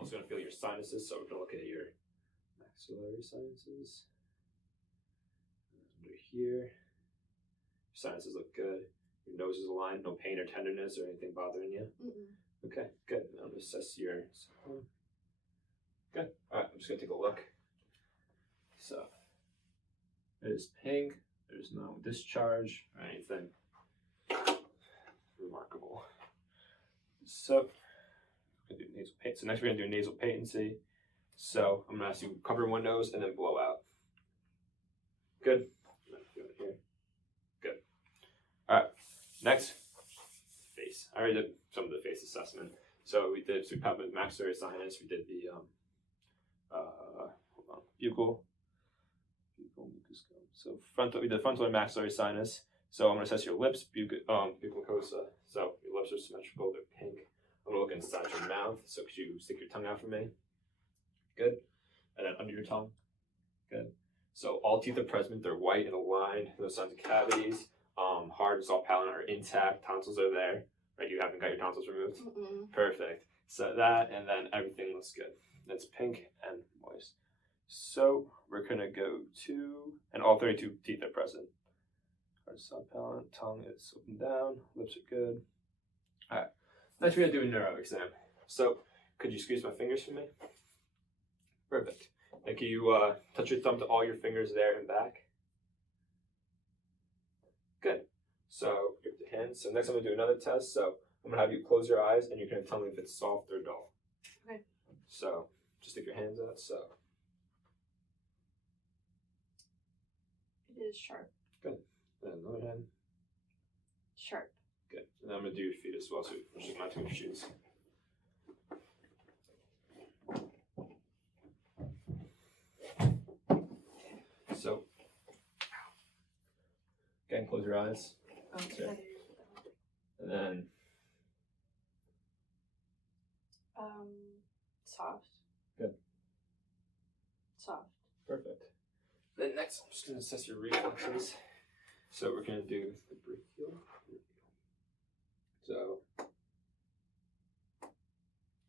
also going to feel your sinuses, so we're going to look at your maxillary sinuses. Under here, your sinuses look good. Your nose is aligned, no pain or tenderness or anything bothering you. Okay, good. Now I'm going to assess your. Good. All right, I'm just going to take a look. So it is pink. There's no discharge or anything remarkable. So we're going to do nasal paint. So next we're going to do nasal patency. So I'm going to ask you cover one nose and then blow out. Good. Here. Good. All right. Next, face. I already did some of the face assessment. So we got with maxillary sinus. We did the hold on, buccal mucoscope. So we did frontal and maxillary sinus. So I'm going to assess your lips, buccal mucosa. So your lips are symmetrical, they're pink. I'm going to look inside your mouth. So could you stick your tongue out for me? Good. And then under your tongue. Good. So all teeth are present, they're white and aligned, no signs of cavities. Hard, soft palate are intact, tonsils are there. Right, you haven't got your tonsils removed? Perfect. So that, and then everything looks good. That's pink and moist. So we're gonna go to, and all 32 teeth are present. Hard, soft palate, tongue is open down, lips are good. All right, next we're gonna do a neuro exam. So could you squeeze my fingers for me? Perfect. And can you touch your thumb to all your fingers there and back? Good. So grip the hands. So next I'm gonna do another test. So I'm gonna have you close your eyes and you're gonna tell me if it's soft or dull. Okay. So just stick your hands out. So it is sharp. good. And another hand. Sharp. Good. And I'm gonna do your feet as well. So I'm just not to your shoes. So again, close your eyes. Okay. And then soft. Good. Soft. Perfect. Then next, I'm just going to assess your reflexes. So we're going to do the brachial. So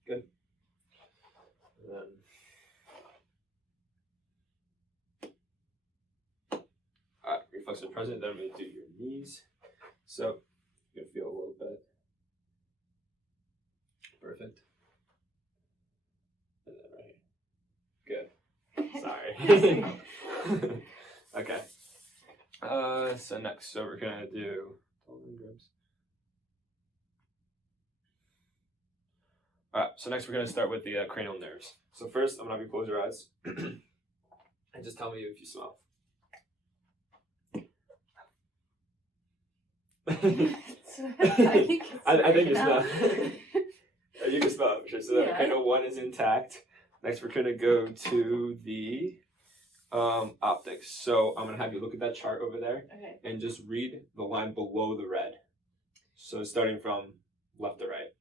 good. And then reflexes are present. Then I'm going to do your knees. So you're going to feel a little bit. Perfect. And then right here. Good. Sorry. Okay. So next, so we're going to do Alright, so next we're going to start with the cranial nerves. So first, I'm going to have you close your eyes and just tell me if you smell. I think you smell. You can smell it for sure. So yeah. Cranial 1 is intact. Next, we're going to go to the optics. So I'm going to have you look at that chart over there and just read the line below the red. So starting from left to right.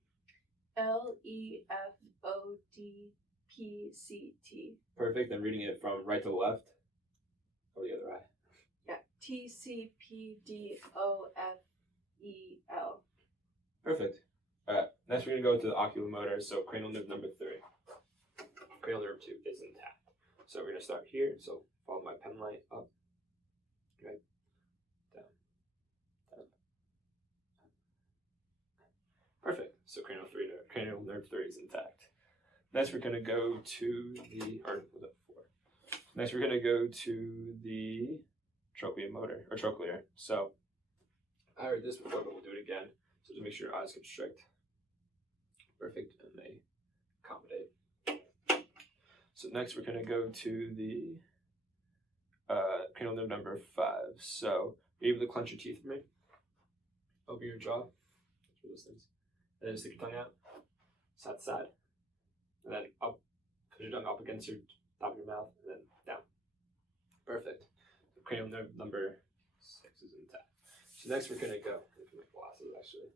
LEFODPCT. Perfect. Then reading it from right to left. Or the other eye. Yeah. TCPDOFEL. Perfect. Alright. Next we're going to go to the oculomotor. So cranial nerve number 3. Cranial nerve 2 is intact. So we're going to start here. So follow my pen light up. Right. Down. Down. Perfect. So cranial nerve 3 is intact. Next, we're going to go to the, or was that 4? Next, we're going to go to the trochleomotor, or trochlear. So I heard this before, but we'll do it again. So just make sure your eyes constrict. Perfect, and they accommodate. So next, we're going to go to the cranial nerve number 5. So are you able to clench your teeth for me? Over your jaw. For those things. And then stick your tongue out, side to side, and then up, put your tongue up against your top of your mouth, and then down. Perfect. The cranial nerve number 6 is intact. So next we're going to go, my glasses actually.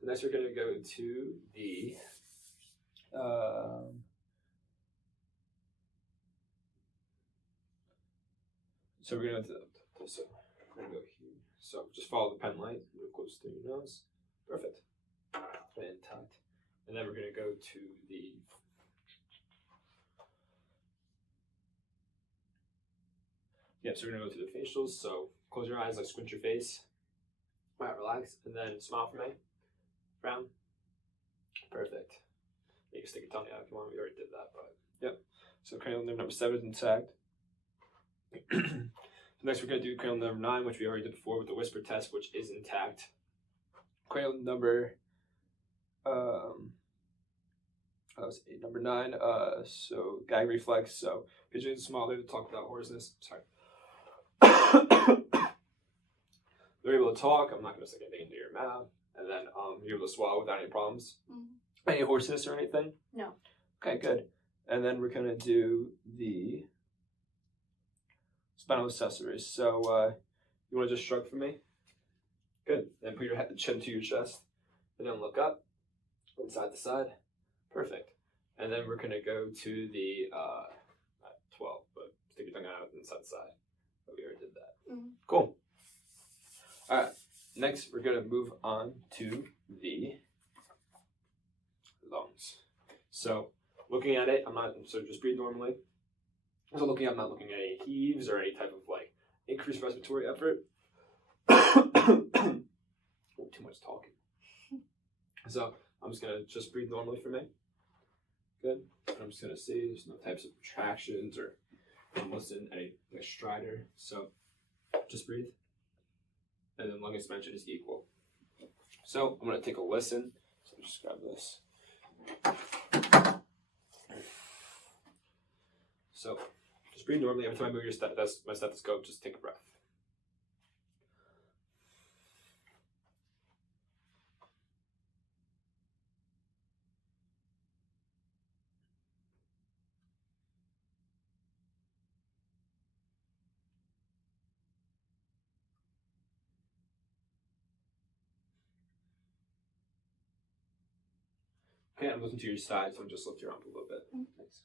So next we're going to go to the, so we're going to go to, we're going to go here. So just follow the pen light, move close to your nose. Perfect. Intact. And then we're going to go to the Yep, so we're gonna go through the facials. So close your eyes, like squint your face. All right, relax, and then smile for me. Frown. Perfect. You can stick your tongue out if you want. We already did that, but yep. So cranial nerve number 7 is intact. Next, we're going to do cranial number 9, which we already did before with the whisper test, which is intact. Cranial number, that was 8. Number 9, so gag reflex. So pigeon smaller to talk without hoarseness. Sorry. They're able to talk. I'm not going to stick anything into your mouth. And then you're able to swallow without any problems. Mm-hmm. Any hoarseness or anything? No. Okay, good. And then we're going to do the spinal accessories. So you want to just shrug for me? Good. Then put your head, chin to your chest. And then look up, from side to side. Perfect. And then we're going to go to the 12, but stick your tongue out and side to side. But we already did that. Mm-hmm. Cool. All right. Next, we're going to move on to the lungs. So looking at it, just breathe normally. So looking, I'm not looking at any heaves or any type of like increased respiratory effort. Oh, too much talking. So I'm just gonna just breathe normally for me. Good. I'm just gonna see there's no types of contractions or listen any like stridor. So just breathe. And then lung expansion is equal. So I'm gonna take a listen. So just grab this. So just breathe normally. Every time I move my stethoscope, just take a breath. Okay, I'm looking to your side, so just lift your arm a little bit. Mm-hmm. Thanks.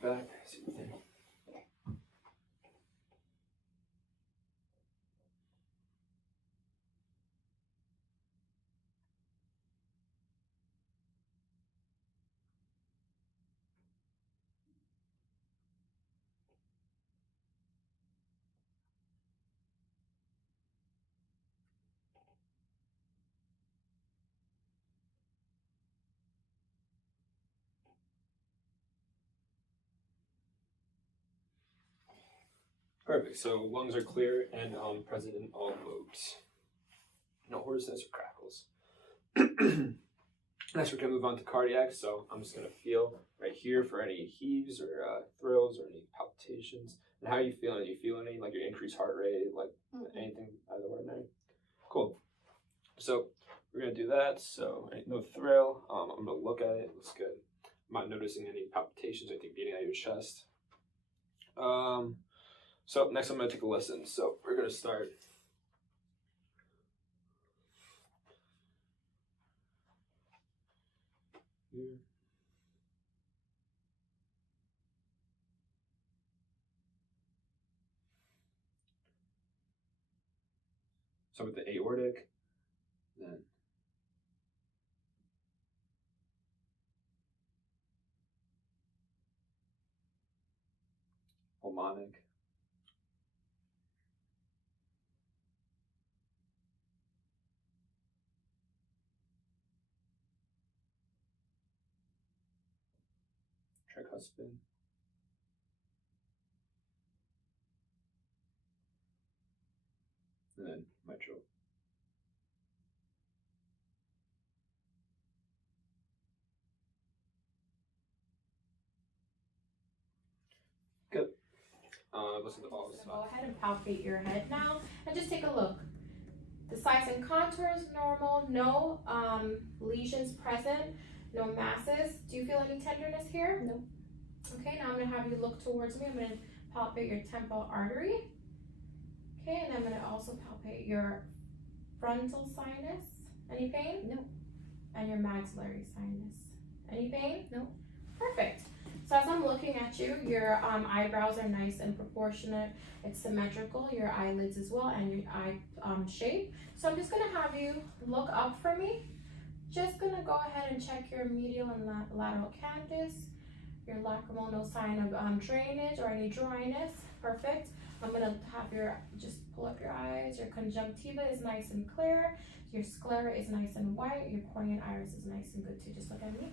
Back, see what thing. Perfect. So lungs are clear and present in all lobes. No hoarseness or crackles. Next, we're going to move on to cardiac. So I'm just going to feel right here for any heaves or thrills or any palpitations. And how are you feeling? Do you feel any like your increased heart rate, like anything out of the ordinary? Cool. So we're going to do that. So no thrill. I'm going to look at it. It looks good. I'm not noticing any palpitations or anything beating out your chest. So next I'm going to take a listen. So we're going to start. Here. So with the aortic, then pulmonic, tricuspid, and then mitral. Good. Listen to all this Go ahead and palpate your head now and just take a look. The size and contours normal, no lesions present, no masses. Do you feel any tenderness here? No. Okay, now I'm going to have you look towards me. I'm going to palpate your temporal artery. Okay, and I'm going to also palpate your frontal sinus. Any pain? No. And your maxillary sinus. Any pain? No. Perfect. So as I'm looking at you, your eyebrows are nice and proportionate. It's symmetrical, your eyelids as well, and your eye shape. So I'm just gonna have you look up for me. Just gonna go ahead and check your medial and lateral canthus, your lacrimal, no sign of drainage or any dryness. Perfect. I'm gonna have just pull up your eyes. Your conjunctiva is nice and clear. Your sclera is nice and white. Your cornea and iris is nice and good too. Just look at me.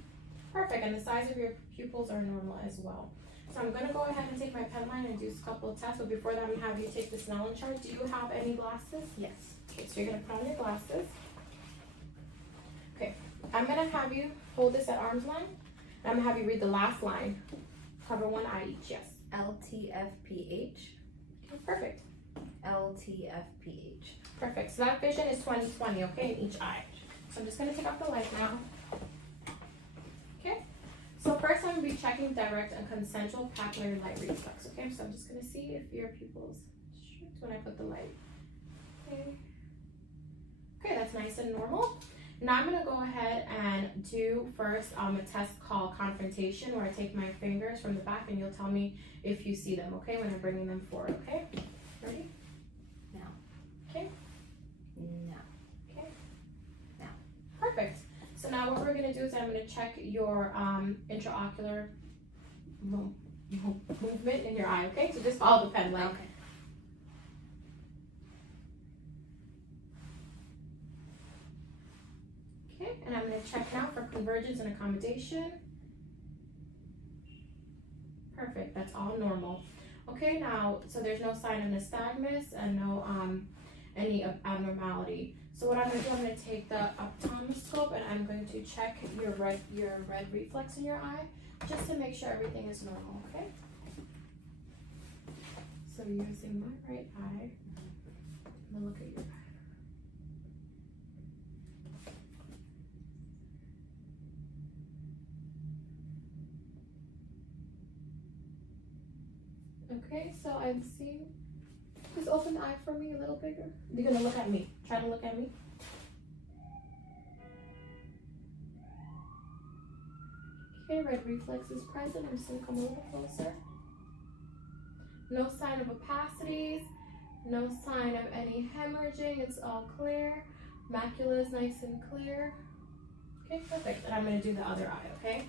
Perfect. And the size of your pupils are normal as well. So I'm gonna go ahead and take my pen line and do a couple of tests. But before that, I'm gonna have you take the Snellen chart. Do you have any glasses? Yes. Okay, so you're gonna put on your glasses. Okay, I'm gonna have you hold this at arm's length. And I'm gonna have you read the last line. Cover one eye each. Yes. LTFPH. Okay, perfect. LTFPH. Perfect. So that vision is 20/20, okay, in each eye. So I'm just gonna take off the light now. Okay. So first I'm gonna be checking direct and consensual papillary light reflex. Okay, so I'm just gonna see if your pupils strict when I put the light. Okay. Okay, that's nice and normal. Now I'm gonna go ahead and do first a test called confrontation, where I take my fingers from the back and you'll tell me if you see them, okay, when I'm bringing them forward, okay? Ready? No. Okay. No. Okay. No. Perfect. So now what we're gonna do is I'm gonna check your intraocular movement in your eye, okay? So just follow the pen line. Okay. Okay, and I'm gonna check now for convergence and accommodation. Perfect, that's all normal. Okay, now, so there's no sign of nystagmus and no any abnormality. So what I'm gonna do, I'm gonna take the ophthalmoscope and I'm going to check your red reflex in your eye, just to make sure everything is normal, okay? So using my right eye, I'm gonna look at your eye. Okay, so I'm seeing, just open the eye for me a little bigger. You're gonna look at me. Try to look at me. Okay, red reflex is present. I'm just gonna come a little closer. No sign of opacities, no sign of any hemorrhaging, it's all clear. Macula is nice and clear. Okay, perfect. And I'm gonna do the other eye, okay?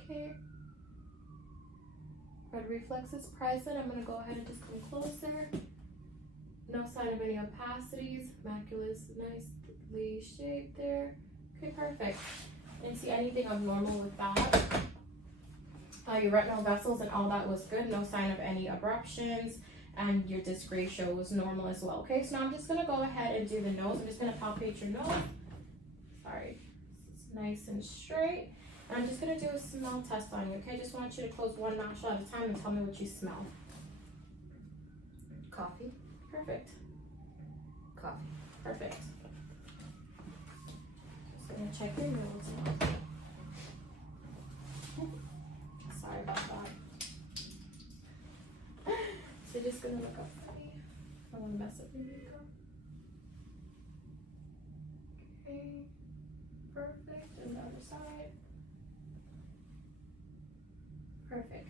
Okay. Red reflex is present. I'm gonna go ahead and just come closer. No sign of any opacities. Macula is nicely shaped there. Okay, perfect. Didn't see anything abnormal with that. Your retinal vessels and all that was good. No sign of any abruptions. And your disc ratio was normal as well. Okay, so now I'm just gonna go ahead and do the nose. I'm just gonna palpate your nose. Sorry. It's nice and straight. And I'm just gonna do a smell test on you, okay? Just want you to close one nostril at a time and tell me what you smell. Coffee. Perfect. Coffee. Perfect. Just gonna check your nose now. Sorry about that. So just gonna look up for me. I don't wanna mess up your makeup. Okay. Perfect. And the other side. Perfect.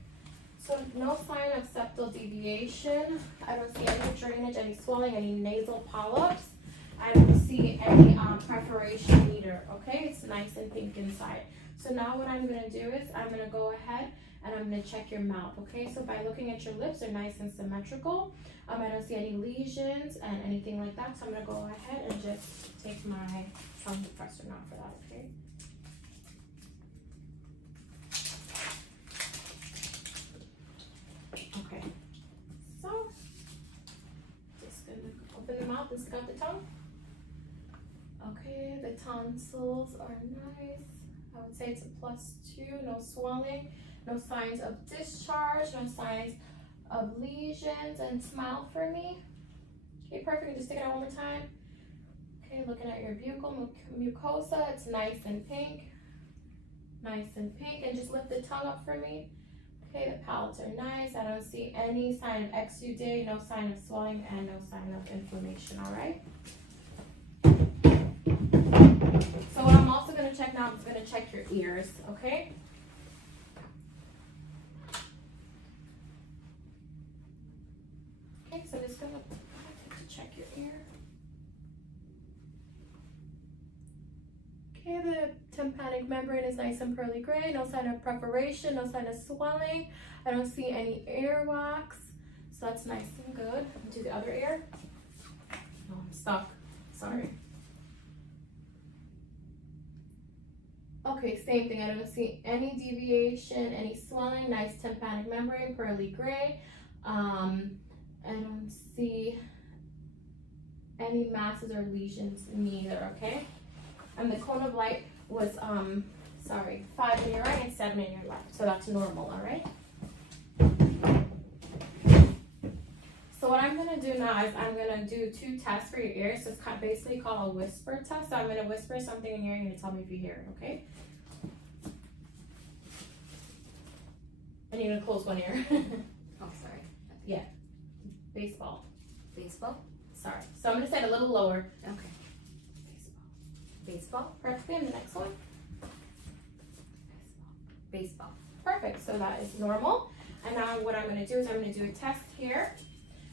So no sign of septal deviation. I don't see any drainage, any swelling, any nasal polyps. I don't see any perforation either, okay? It's nice and pink inside. So now what I'm gonna do is I'm gonna go ahead and I'm gonna check your mouth, okay? So by looking at your lips, they're nice and symmetrical. I don't see any lesions and anything like that. So I'm gonna go ahead and just take my tongue depressor now for that, okay? Okay, so just gonna open the mouth and stick out the tongue. Okay, the tonsils are nice. I would say it's a +2, no swelling, no signs of discharge, no signs of lesions, and smile for me. Okay, perfect, just stick it out one more time. Okay, looking at your buccal mucosa, it's nice and pink, and just lift the tongue up for me. Okay, the palates are nice. I don't see any sign of exudate, no sign of swelling, and no sign of inflammation, all right? So what I'm also gonna check now, I'm gonna check your ears, okay? Okay, so I'm just gonna check your ear. Okay, the tympanic membrane is nice and pearly gray. No sign of perforation, no sign of swelling. I don't see any earwax, so that's nice and good. Do the other ear. Oh, I'm stuck. Sorry. Okay, same thing. I don't see any deviation, any swelling. Nice tympanic membrane, pearly gray. I don't see any masses or lesions neither. Okay. And the cone of light was 5 in your right and 7 in your left, so that's normal. All right. So what I'm gonna do now is I'm gonna do 2 tests for your ears. So it's basically called a whisper test. So I'm gonna whisper something in your ear. You're gonna tell me if you hear it. Okay. And you're gonna close one ear. Oh, sorry. Yeah. Baseball. Baseball? Sorry. So I'm gonna say it a little lower. Okay. Baseball. Baseball? Perfectly. And the next one. Baseball. Perfect. So that is normal. And now what I'm gonna do is I'm gonna do a test here.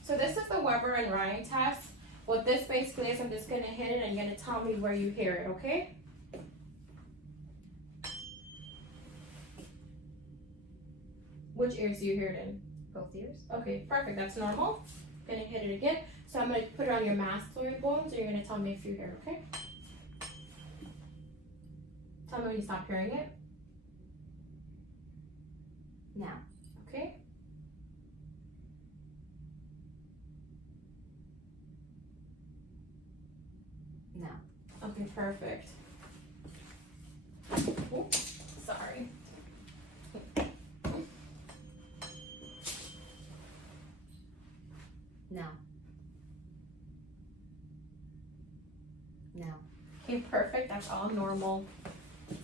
So this is the Weber and Ryan test. What this basically is, I'm just gonna hit it and you're gonna tell me where you hear it. Okay? Which ears do you hear it in? Both ears? Okay, perfect. That's normal. Gonna hit it again. So I'm gonna put it on your mastoid bones, and you're gonna tell me if you hear it, okay? Tell me when you stop hearing it. Now. Okay. Now. Okay, perfect. Oops, sorry. Now. Now. Okay, perfect. That's all normal.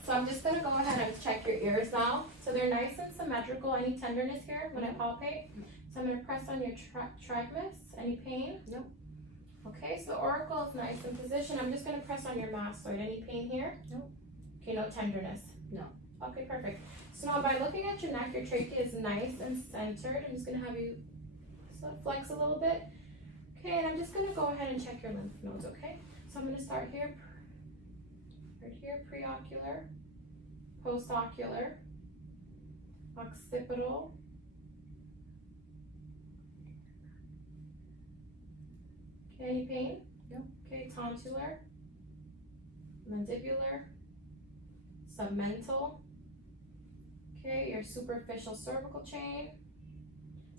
So I'm just gonna go ahead and check your ears now. So they're nice and symmetrical. Any tenderness here when I palpate? So I'm gonna press on your trigeminus. Any pain? Nope. Okay, so the auricle is nice in position. I'm just gonna press on your mastoid. Any pain here? Nope. Okay, no tenderness? No. Okay, perfect. So now by looking at your neck, your trachea is nice and centered. I'm just gonna have you flex a little bit. Okay, and I'm just gonna go ahead and check your lymph nodes, okay? So I'm gonna start here, right here, preocular, postocular, occipital, okay, any pain? No. Okay, tonsillar, mandibular, submental, okay, your superficial cervical chain.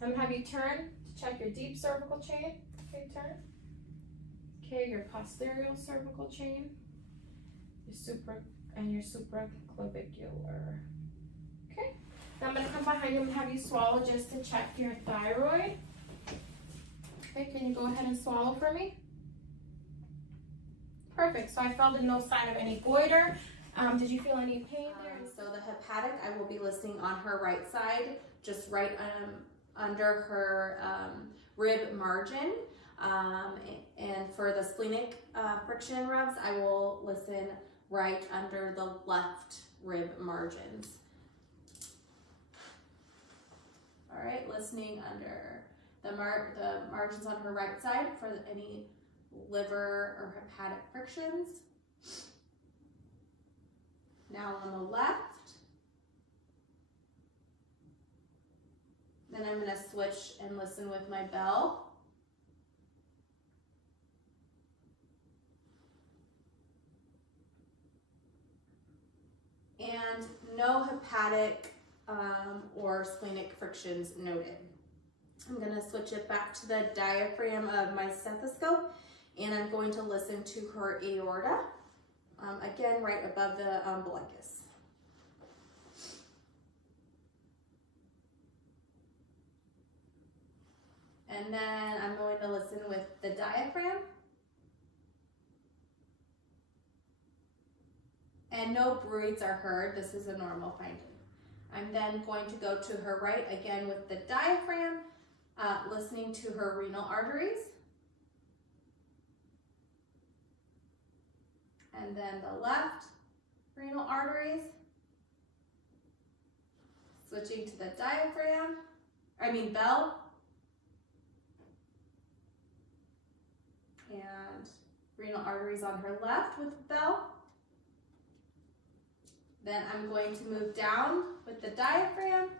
I'm gonna have you turn to check your deep cervical chain. Okay, turn. Okay, your posterior cervical chain, your supraclavicular. Okay. Now I'm gonna come behind you and have you swallow just to check your thyroid. Okay, can you go ahead and swallow for me? Perfect. So I felt no sign of any goiter. Did you feel any pain there? So the hepatic, I will be listing on her right side, just right under her rib margin. And for the splenic friction rubs, I will listen right under the left rib margins. All right, listening under the margins on her right side for any liver or hepatic frictions. Now on the left. Then I'm going to switch and listen with my bell. And no hepatic or splenic frictions noted. I'm going to switch it back to the diaphragm of my stethoscope, and I'm going to listen to her aorta, again right above the umbilicus. And then I'm going to listen with the diaphragm. And no bruits are heard. This is a normal finding. I'm then going to go to her right again with the diaphragm, listening to her renal arteries. And then the left renal arteries. Switching to the bell. And renal arteries on her left with bell. Then I'm going to move down with the diaphragm,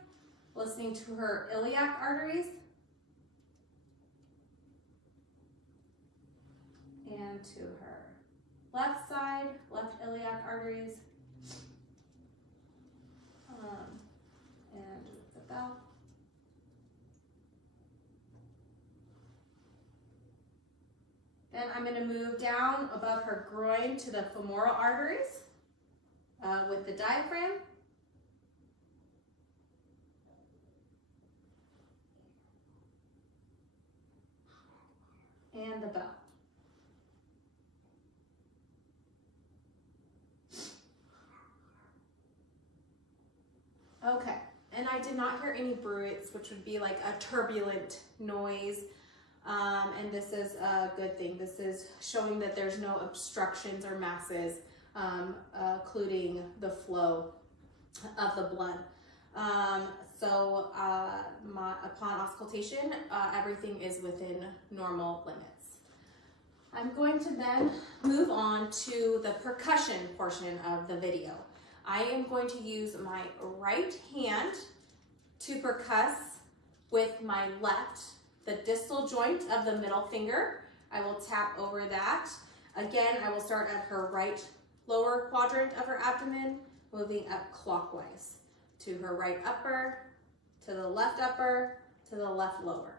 listening to her iliac arteries. And to her left side, left iliac arteries. And the bell. Then I'm going to move down above her groin to the femoral arteries with the diaphragm. And the bell. Okay, and I did not hear any bruits, which would be like a turbulent noise. And this is a good thing. This is showing that there's no obstructions or masses, occluding the flow of the blood. Upon auscultation, everything is within normal limits. I'm going to then move on to the percussion portion of the video. I am going to use my right hand to percuss with my left, the distal joint of the middle finger. I will tap over that. Again, I will start at her right lower quadrant of her abdomen, moving up clockwise to her right upper, to the left upper, to the left lower.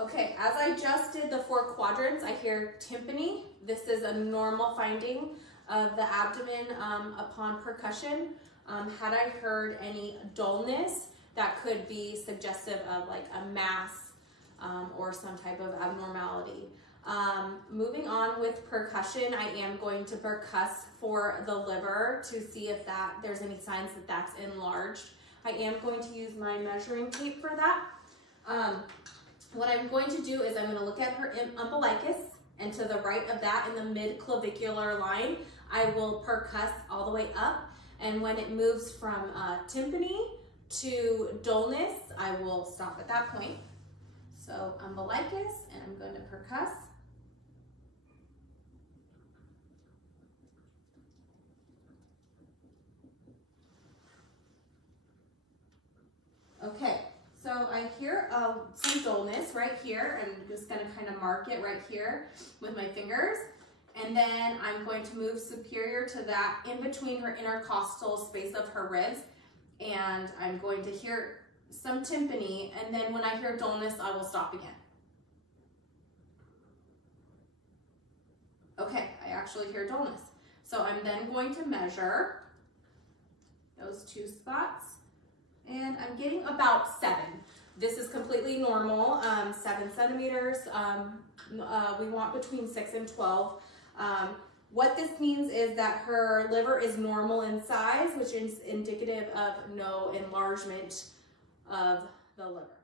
Okay, as I just did the 4 quadrants, I hear tympany. This is a normal finding of the abdomen upon percussion. Had I heard any dullness, that could be suggestive of like a mass or some type of abnormality. Moving on with percussion, I am going to percuss for the liver to see if there's any signs that that's enlarged. I am going to use my measuring tape for that. What I'm going to do is I'm going to look at her umbilicus, and to the right of that in the mid-clavicular line, I will percuss all the way up. And when it moves from tympany to dullness, I will stop at that point. So umbilicus, and I'm going to percuss. Okay. So I hear some dullness right here. I'm just going to kind of mark it right here with my fingers. And then I'm going to move superior to that in between her intercostal space of her ribs. And I'm going to hear some tympany. And then when I hear dullness, I will stop again. Okay, I actually hear dullness. So I'm then going to measure those 2 spots. And I'm getting about 7. This is completely normal, 7 centimeters. We want between 6 and 12. What this means is that her liver is normal in size, which is indicative of no enlargement of the liver.